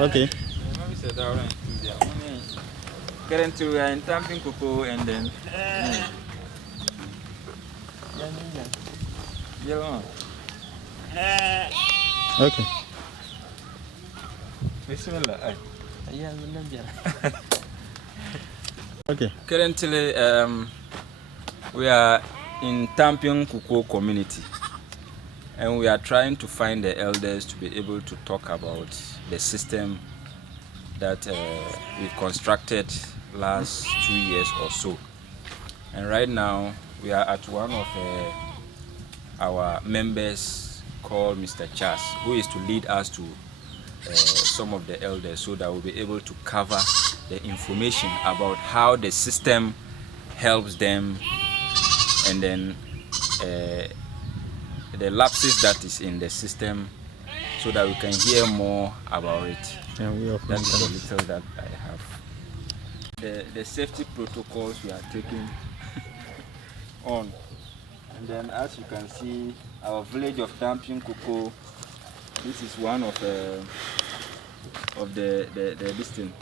Okay. Currently, we are in Tampei kukuo and then yellow. Okay. Bismillah. Okay. Currently, we are in Tampei kukuo community, and we are trying to find the elders to be able to talk about the system that we constructed last 2 years or so. And right now, we are at one of our members called Mr. Chas, who is to lead us to some of the elders so that we'll be able to cover the information about how the system helps them, and then the lapses that is in the system, so that we can hear more about it. That is the little that I have. The safety protocols we are taking on. And then, as you can see, our village of Tampei kukuo, this is one of the distance.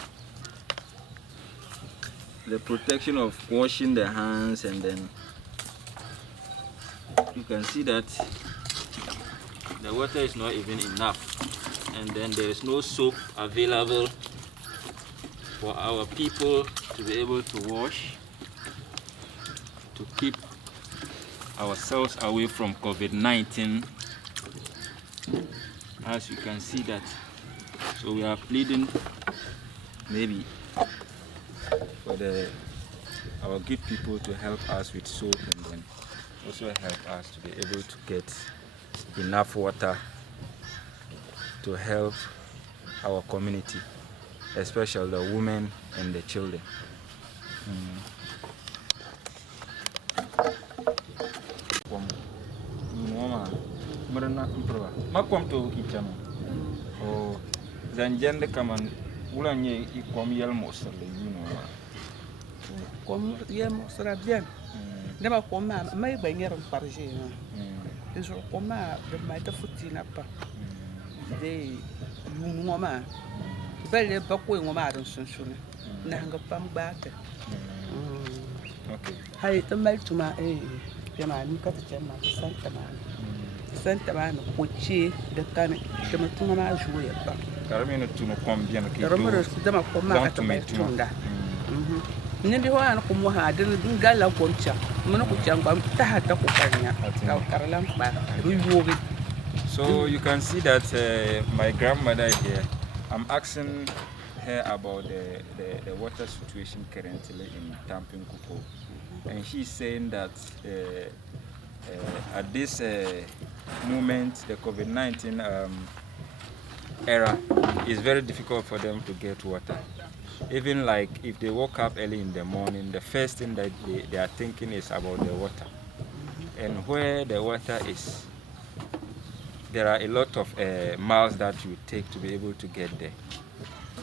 The protection of washing the hands, and then you can see that the water is not even enough, and then there is no soap available for our people to be able to wash, to keep ourselves away from COVID-19. As you can see that, so we are pleading maybe for our good people to help us with soap, and then also help us to be able to get enough water to help our community, especially the women and the children. Zanjende kaman ulanye ikom yel mosale Comme yem sera bien. Dama koma mai banyer parje. Deso koma de mai ta futina pa. De ngoma. Bele bakwe ngoma don sunsun. Na hanga pam bata. Okay. Hai tamal tuma jama ni ka ta jama santa man. Santa man ko ci de kan de mutuma ma jouer pa. Karamino tuno combien que Romero dama koma ka ta mai tunda. Nindi ho an ko mo ha de ngala ko cha mun ko changwa ta hata ko kanya ka karalam ba ruwobi. So you can see that my grandmother here, I'm asking her about the water situation currently in Tampei kukuo, and she's saying that at this moment, the COVID-19 era, is very difficult for them to get water. Even like if they woke up early in the morning, the first thing that they are thinking is about the water. And where the water is, there are a lot of miles that you take to be able to get there.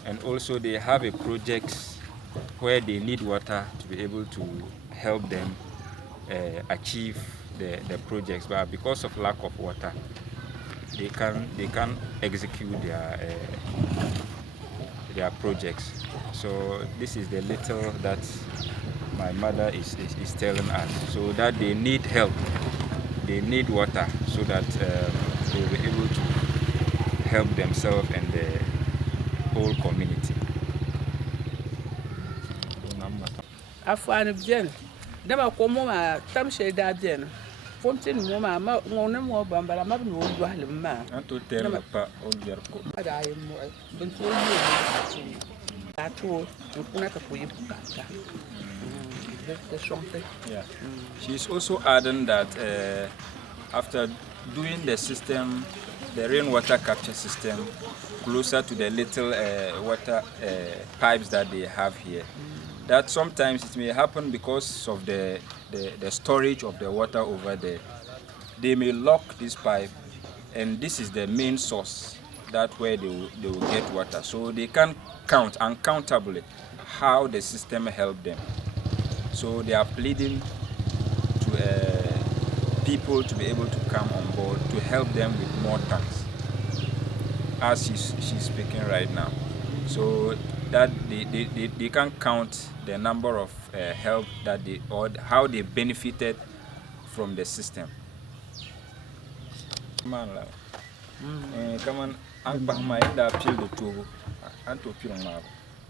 And also they have a project where they need water to be able to help them achieve the projects, but because of lack of water, they can't execute their projects. So this is the little that my mother is telling us, so that they need help, they need water, so that they will be able to help themselves and the whole community. Afan bien. Dama ko mo ma tam she da bien. Fontin mo ma ngone mo bambara ma no do halma. Anto terme pa on yerko. Ada ay mo ben so ni. Ato kuna ka koyi bukata. Yeah. She's also adding that after doing the system, the rainwater capture system, closer to the little water pipes that they have here, that sometimes it may happen because of the storage of the water over there. They may lock this pipe, and this is the main source, that where they will get water. So they can count uncountably how the system helped them. So they are pleading to people to be able to come on board to help them with more tanks. as she's speaking right now. So that they can't count the number of help that they or how they benefited from the system. Come on, come on. My appeal the two, and to appeal now,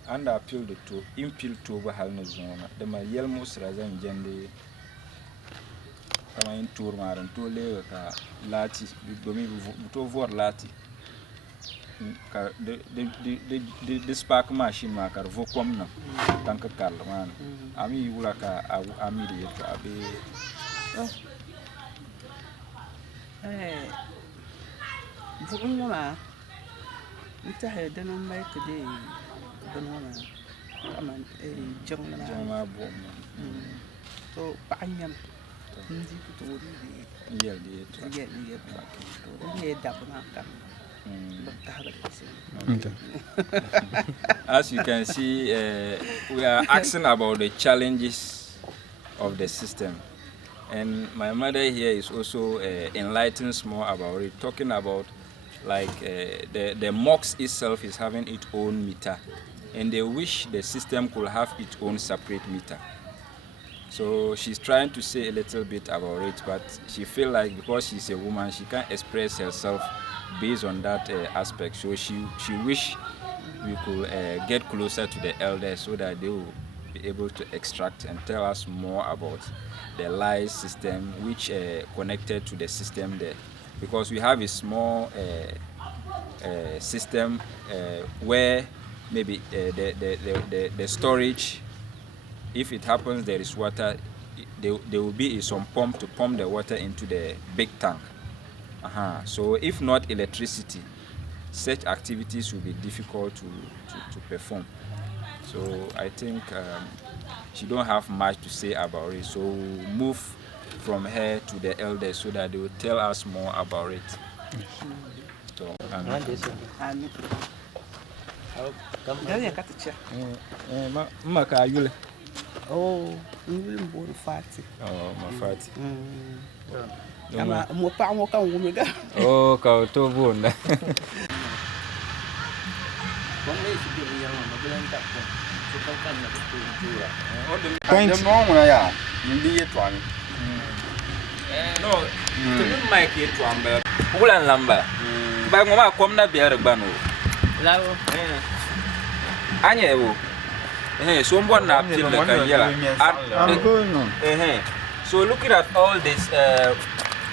and appeal the two, impel to Halnazona. The my yelmos razan gende. Come in tour and to lay lati, domi to voir lati. The spark machine maker vokom na tanka karl man ami wulaka amiri to abi Vuma nta he de no mai today bonoma aman jongma bo so panyam ndi to ri ye dabna kan. Okay. As you can see, we are asking about the challenges of the system, and my mother here is also enlightening more about it, talking about like the MOX itself is having its own meter, and they wish the system could have its own separate meter. So she's trying to say a little bit about it, but she feels like because she's a woman, she can't express herself based on that aspect. So she wish we could get closer to the elders so that they will be able to extract and tell us more about the light system which connected to the system there, because we have a small system where maybe the storage, if it happens there is water, there will be some pump to pump the water into the big tank. So if not electricity, such activities will be difficult to perform. So I think she don't have much to say about it. So we'll move from her to the elders so that they will tell us more about it. So, oh, born fatty. Oh, my fatty. Mo pa mo ka wo mega. Oh, ka to bunda. Point. No, to make it one bear. Ulan lamba. Ba ngoma komna biar banu. Lawo. Anya ewo. So mbon na appeal the kanyela. So looking at all this,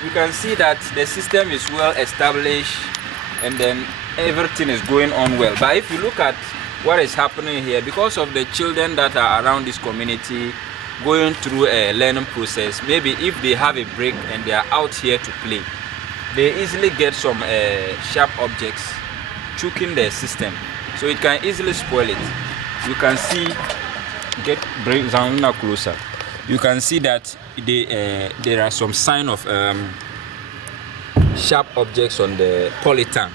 you can see that the system is well established and then everything is going on well. But if you look at what is happening here, because of the children that are around this community going through a learning process, maybe if they have a break and they are out here to play, they easily get some sharp objects choking the system. So it can easily spoil it. You can see, bring Zanuna closer. You can see that there are some sign of sharp objects on the poly tank.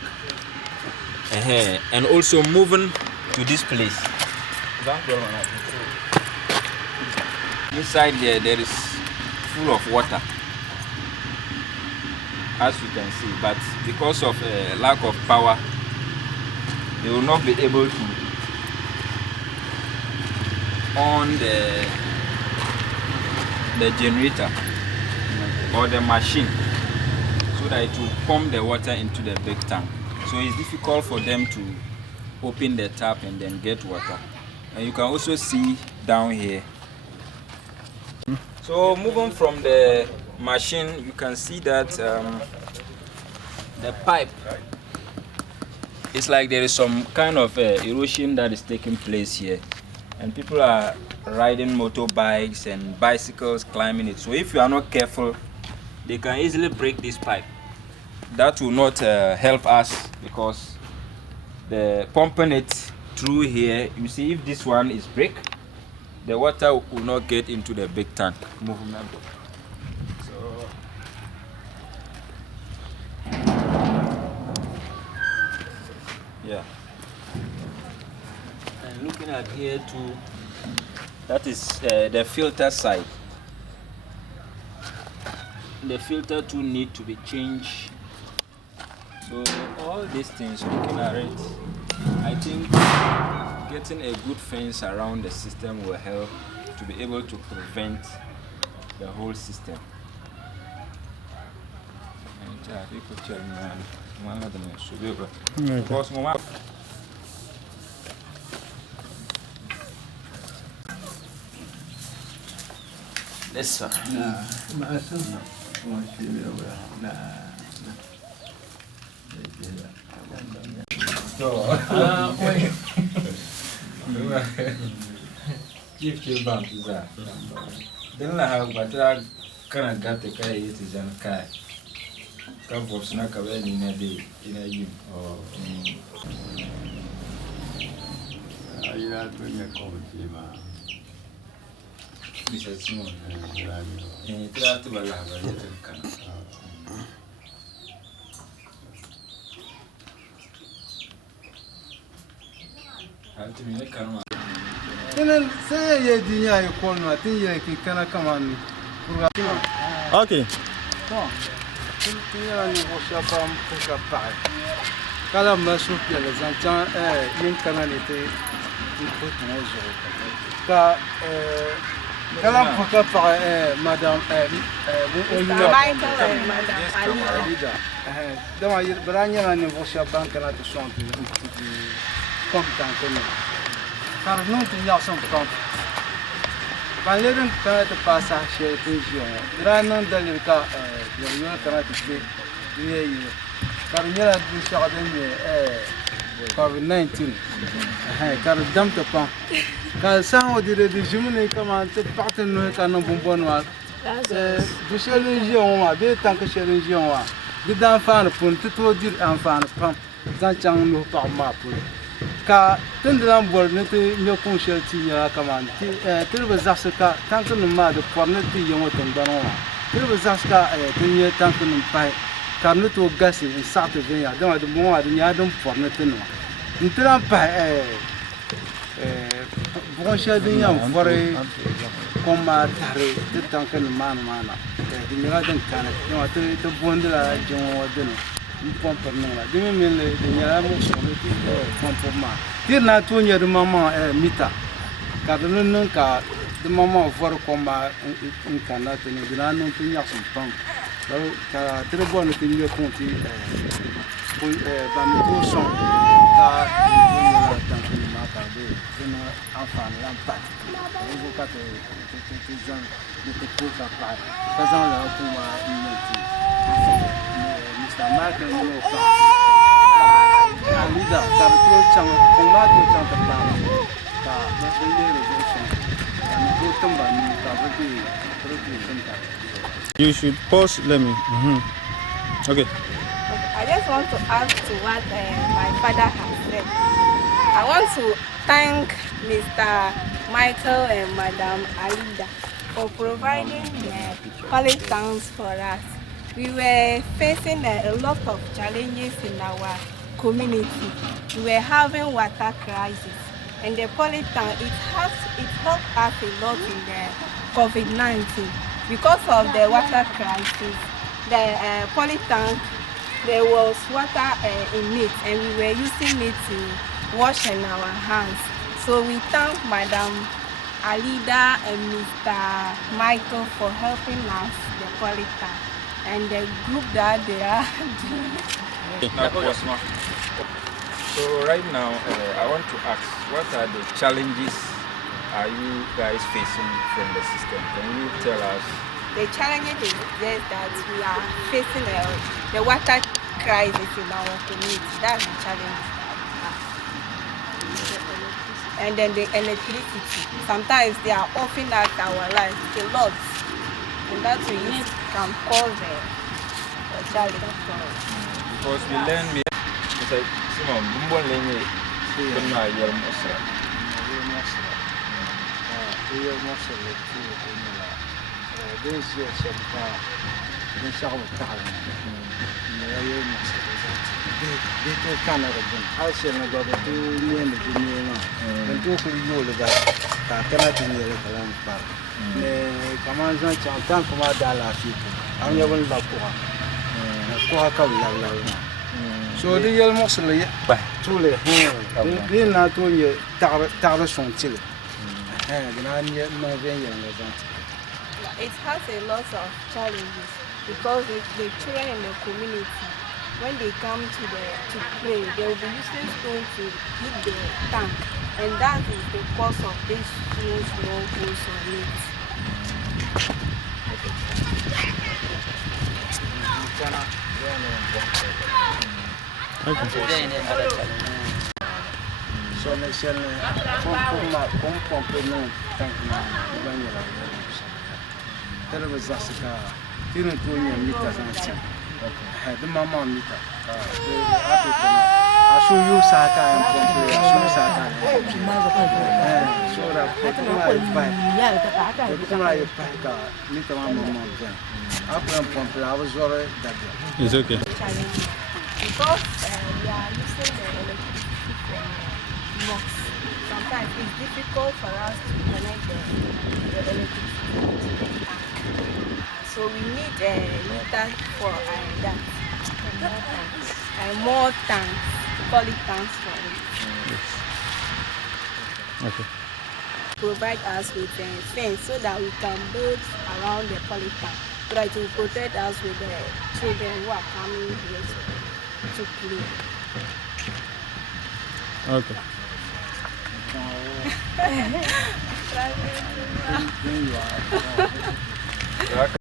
And also moving to this place. Inside here, there is full of water, as you can see. But because of lack of power, they will not be able to on the generator or the machine so that it will pump the water into the big tank. So it's difficult for them to open the tap and then get water. And you can also see down here. So moving from the machine, you can see that the pipe, it's like there is some kind of erosion that is taking place here. And people are riding motorbikes and bicycles, climbing it. So if you are not careful, they can easily break this pipe. That will not help us because the pumping it through here, you see if this one is break, the water will not get into the big tank. Movement. So yeah. And looking at here too, that is the filter side. The filter too need to be changed So all these things, looking at it, I think getting a good fence around the system will help to be able to prevent the whole system. This one. Give you back to that. Then I have but I can't get the guy it is an car. Come for snack away in a day in a year. I had to make coffee, Mr. Simon, and try to have a little can. How to make a Then say ye dinya you call no, I think ye can come on. Okay. Workshop push up by. Kala mushroom les entends une canalité put mozo. Kala push up par madame Micheal and Madame Aleida. Donc il branya na workshop bank na to son comptant. Car non tu n'y a son compte. Quand les gens te passent à chez eux, grand nom de l'État, le lieu de la tête, car il y a du chardonnay, COVID-19, car dame te pan. Car ça, on dirait des journées comme un partenaire qui a un bonbon noir. Du chirurgien, on a bien tant que chirurgien, on a des enfants pour tout dire enfants, dans le par ma pour. Ka tendran bol ne te nyokun shelti ya kaman ti tilbe zaska tanku numa de porne ti yongo tondano wa tilbe zaska te nye tanku num pai karnu to gasi in sate ven ya dama de mo wa de nya dum porne te no ntran pai bon shedin ya fore koma tare te tanku numa mana de nya dan kana no te bondela jongo de no pompe non la demi mille de nyala mo so le ti pompe ma tir na to nya de maman mita ka de non ka de maman voir combat un kana te ne dina non to nya son pam ka très bonne te nya konti pour ba mi to son ka tant que ma ka de na enfant la pat on ka te zan de te ko ka pa ka zan la ko ma ni Tamale kukuo. Aleida, car tu chang, combat tu chang tapana. Ta, na bende resolution. Ani tu tamba ni ta berarti senta. You should pause. Let me. Okay. I just want to add to what my father has said. I want to thank Mr. Micheal and Madame Aleida for providing the college towns for us. We were facing a lot of challenges in our community. We were having water crisis, and the polytown it helped us a lot in the COVID-19 because of the water crisis. The polytown there was water in it, and we were using it to wash in our hands. So we thank Madame Aleida and Mr. Micheal for helping us the polytown. And the group that they are doing. So right now, I want to ask, what are the challenges are you guys facing from the system? Can you tell us? The challenge is just that we are facing the water crisis in our community. That's the challenge. And then the electricity. Sometimes they are offering us our lives a lot. And that we can cause a challenge for us. Because we learn, Mr. Simon, Bumbo Lene, Buna Yer Mosra. Comment j'entends comment dans la fille, on y a une la cour, la cour à So the yellow mostly, Bah. truly, they not doing your Taras from Chile. And I need no very young. It has a lot of challenges because the children in the community, when they come to pray, they will be using stones to hit the tank, and that is the cause of these small holes on it. So they shall come no tank now. That was Zassaka. Didn't go in your meters and check. The mama meter. I show you Saka and Pompe, I show you Saka. So that meter mama. I couldn't pump it, I was worried that It's okay. Challenging because we are using the electricity from box. Sometimes it's difficult for us to connect the electricity to the tank. So we need a meter for that. And more tanks, call it tanks for it. Okay. Provide us with a fence so that we can build around the polytank, so that it will protect us with the children who are coming here to play. Okay.